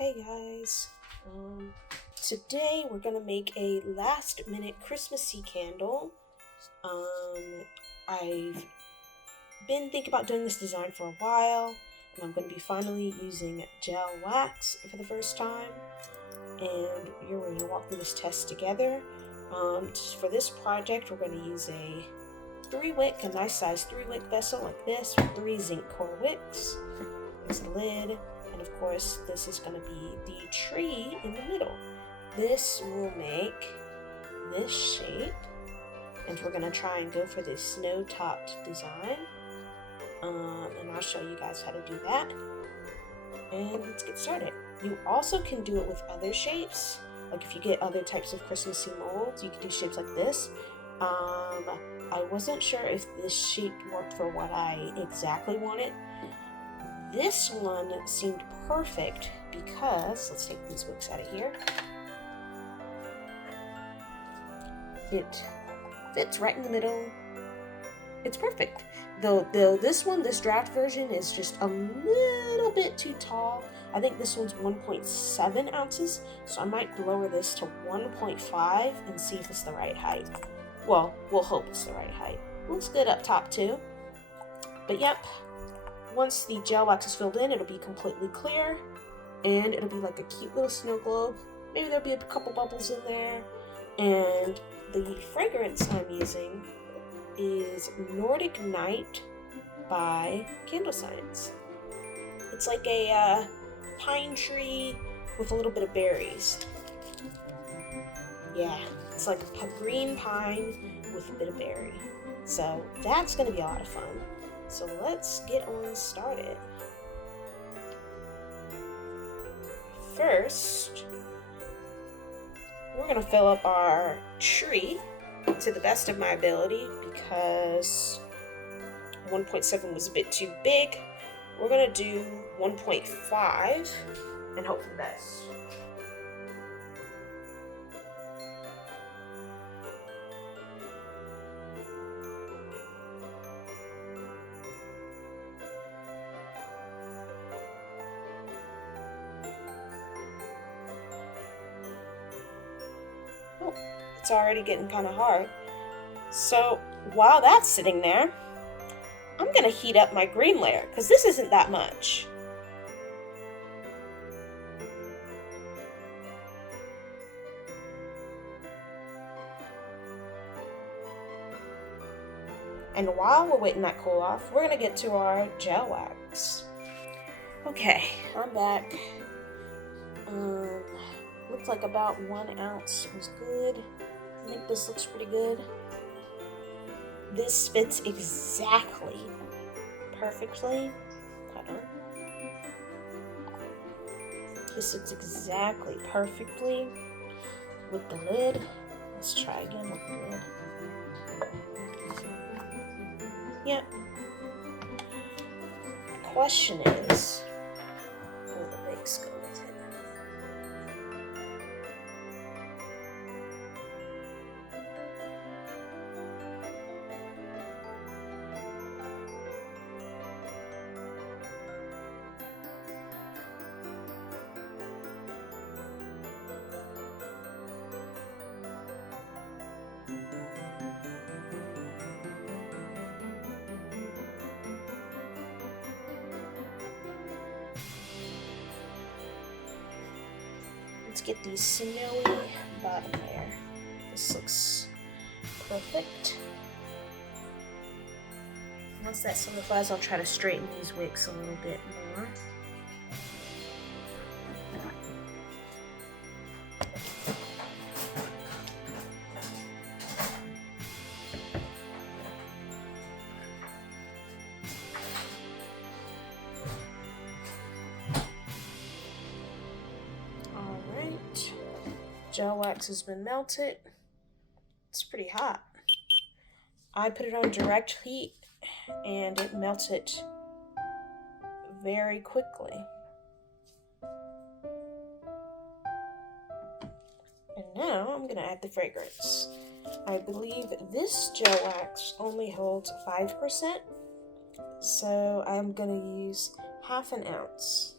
Hey guys, today we're gonna make a last minute Christmassy candle. I've been thinking about doing this design for a while, and I'm gonna be finally using gel wax for the first time. And here we're gonna walk through this test together. For this project, we're gonna use a a nice size 3-wick vessel like this with 3 zinc core wicks. There's a lid. And of course, this is going to be the tree in the middle. This will make this shape. And we're going to try and go for this snow-topped design. And I'll show you guys how to do that. And let's get started. You also can do it with other shapes. Like if you get other types of Christmassy molds, you can do shapes like this. I wasn't sure if this shape worked for what I exactly wanted. This one seemed perfect because, let's take these wicks out of here. It fits right in the middle. It's perfect. Though this draft version is just a little bit too tall. I think this one's 1.7 ounces, so I might lower this to 1.5 and see if it's the right height. Well, we'll hope it's the right height. Looks good up top too. But yep. Once the gel wax is filled in, it'll be completely clear, and it'll be like a cute little snow globe. Maybe there'll be a couple bubbles in there. And the fragrance I'm using is Nordic Night by Candle Science. It's like a pine tree with a little bit of berries. Yeah, it's like a green pine with a bit of berry. So that's going to be a lot of fun. So let's get on started. First, we're going to fill up our tree to the best of my ability because 1.7 was a bit too big. We're going to do 1.5 and hope for the best. Oh, it's already getting kind of hard. So while that's sitting there, I'm going to heat up my green layer because this isn't that much. And while we're waiting that cool off, we're going to get to our gel wax. Okay, I'm back. Looks like about 1 ounce was good. I think this looks pretty good. This fits exactly perfectly. Hold on. This fits exactly perfectly with the lid. Let's try again with the lid. Yep. The question is, will the wicks go with it? Let's get the snowy bottom layer. This looks perfect. Once that solidifies, I'll try to straighten these wicks a little bit more. Gel wax has been melted. It's pretty hot. I put it on direct heat and it melted very quickly. And now I'm gonna add the fragrance. I believe this gel wax only holds 5%, so I'm gonna use half an ounce.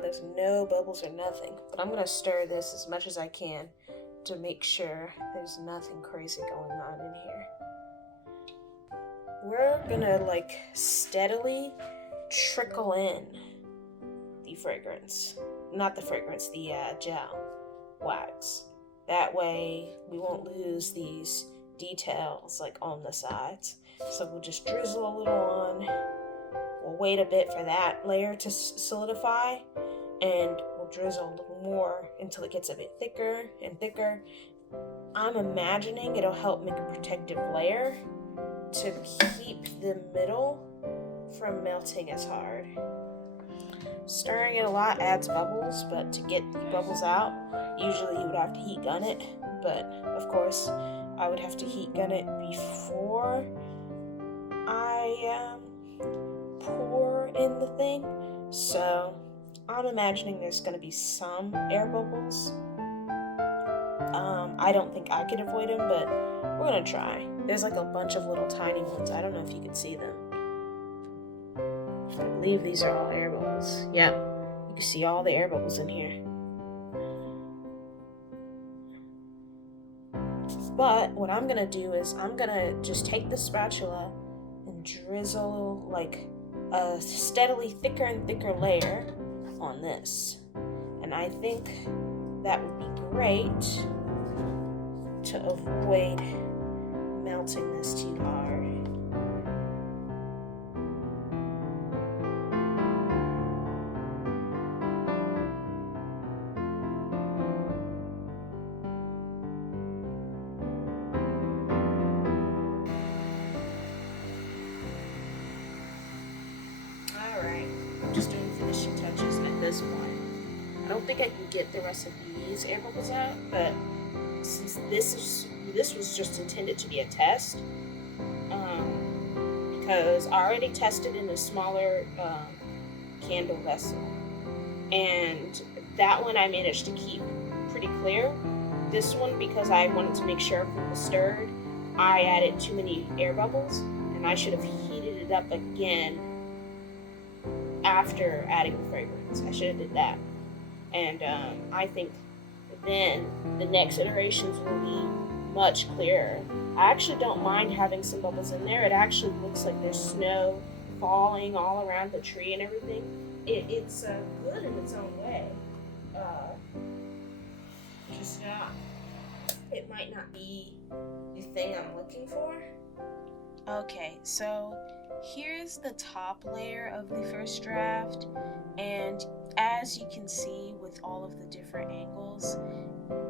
now there's no bubbles or nothing, but I'm gonna stir this as much as I can to make sure there's nothing crazy going on in here. We're gonna like steadily trickle in the fragrance, not the fragrance, the gel wax. That way we won't lose these details like on the sides. So we'll just drizzle a little on. We'll wait a bit for that layer to solidify, and we'll drizzle a little more until it gets a bit thicker and thicker. I'm imagining it'll help make a protective layer to keep the middle from melting as hard. Stirring it a lot adds bubbles, but to get the bubbles out, usually you would have to heat gun it, but of course I would have to heat gun it before I pour in the thing. So I'm imagining there's going to be some air bubbles. I don't think I could avoid them, but we're going to try. There's like a bunch of little tiny ones. I don't know if you can see them. I believe these are all air bubbles. Yep, you can see all the air bubbles in here. But what I'm gonna do is I'm gonna just take the spatula and drizzle like a steadily thicker and thicker layer on this. And I think that would be great to avoid melting this too hard. Alright, I'm just doing finishing touches at this point. I don't think I can get the rest of these air bubbles out, but since this was just intended to be a test, because I already tested in a smaller candle vessel, and that one I managed to keep pretty clear. This one, because I wanted to make sure everything was stirred, I added too many air bubbles, and I should have heated it up again after adding the fragrance. I should have did that. And I think then the next iterations will be much clearer. I actually don't mind having some bubbles in there. It actually looks like there's snow falling all around the tree and everything. It's good in its own way. Just it might not be the thing I'm looking for. Okay, so here's the top layer of the first draft, and as you can see with all of the different angles,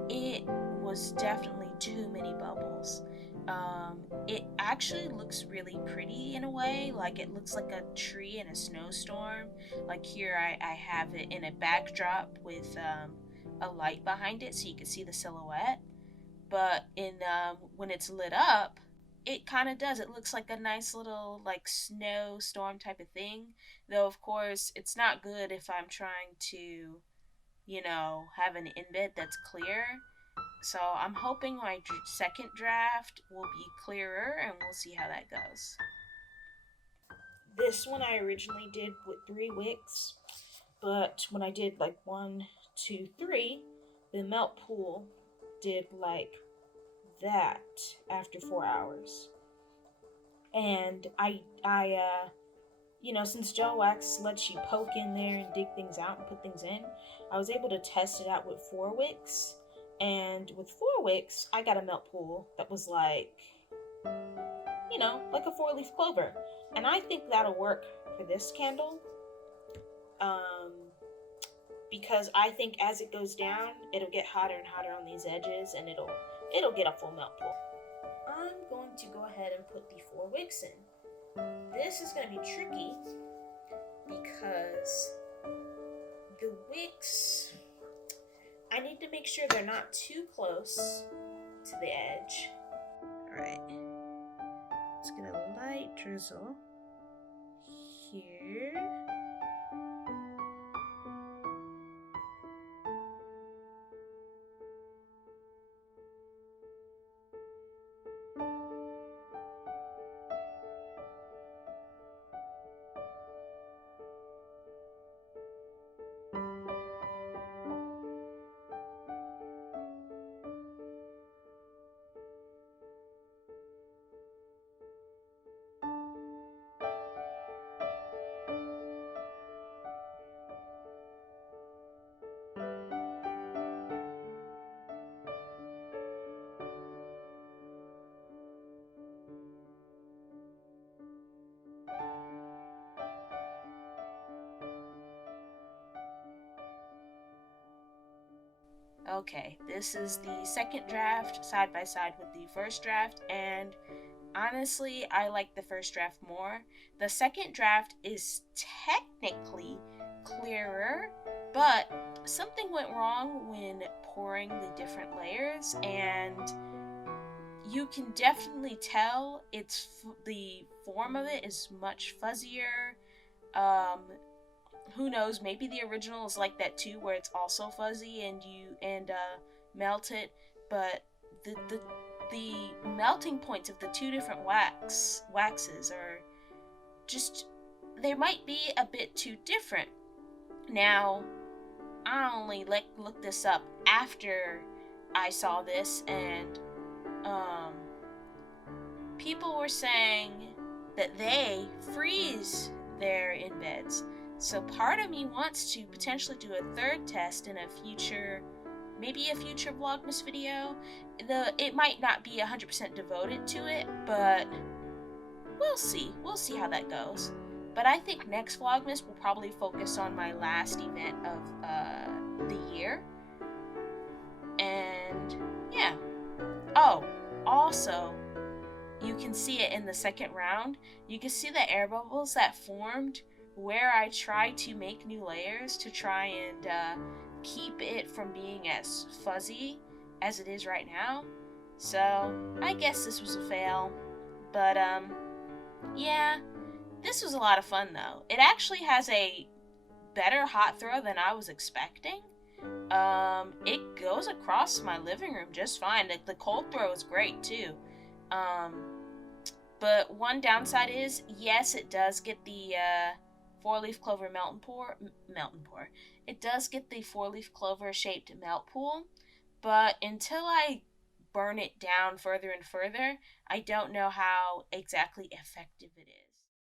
it was definitely too many bubbles. It actually looks really pretty in a way, like it looks like a tree in a snowstorm. Like here I have it in a backdrop with a light behind it so you can see the silhouette, but in when it's lit up, it kind of does. It looks like a nice little like snowstorm type of thing. Though of course it's not good if I'm trying to, have an inbed that's clear. So I'm hoping my second draft will be clearer, and we'll see how that goes. This one I originally did with 3 wicks, but when I did like 1, 2, 3, the melt pool did like that after 4 hours. And I since gel wax lets you poke in there and dig things out and put things in, I was able to test it out with 4 wicks. And with 4 wicks, I got a melt pool that was like a 4-leaf clover. And I think that'll work for this candle. Because I think as it goes down, it'll get hotter and hotter on these edges, and it'll get a full melt pool. I'm going to go ahead and put the 4 wicks in. This is going to be tricky because the wicks, I need to make sure they're not too close to the edge. Alright, let's get a light drizzle here. okay, this is the second draft side by side with the first draft, and honestly, I like the first draft more. The second draft is technically clearer, but something went wrong when pouring the different layers, and you can definitely tell the form of it is much fuzzier. Um, who knows? Maybe the original is like that too, where it's also fuzzy and melt it. But the melting points of the two different waxes are just, they might be a bit too different. Now, I only looked this up after I saw this, and um, people were saying that they freeze their embeds. So part of me wants to potentially do a third test in maybe a future Vlogmas video. It might not be 100% devoted to it, but we'll see. We'll see how that goes. But I think next Vlogmas will probably focus on my last event of the year. And yeah. Oh, also, you can see it in the second round. You can see the air bubbles that formed where I tried to make new layers to try and keep it from being as fuzzy as it is right now. So I guess this was a fail, but yeah, this was a lot of fun though. It actually has a better hot throw than I was expecting. It goes across my living room just fine. The cold throw is great too. But one downside is, yes, it does get the 4-leaf clover melt and pour. It does get the 4-leaf clover shaped melt pool, but until I burn it down further and further, I don't know how exactly effective it is.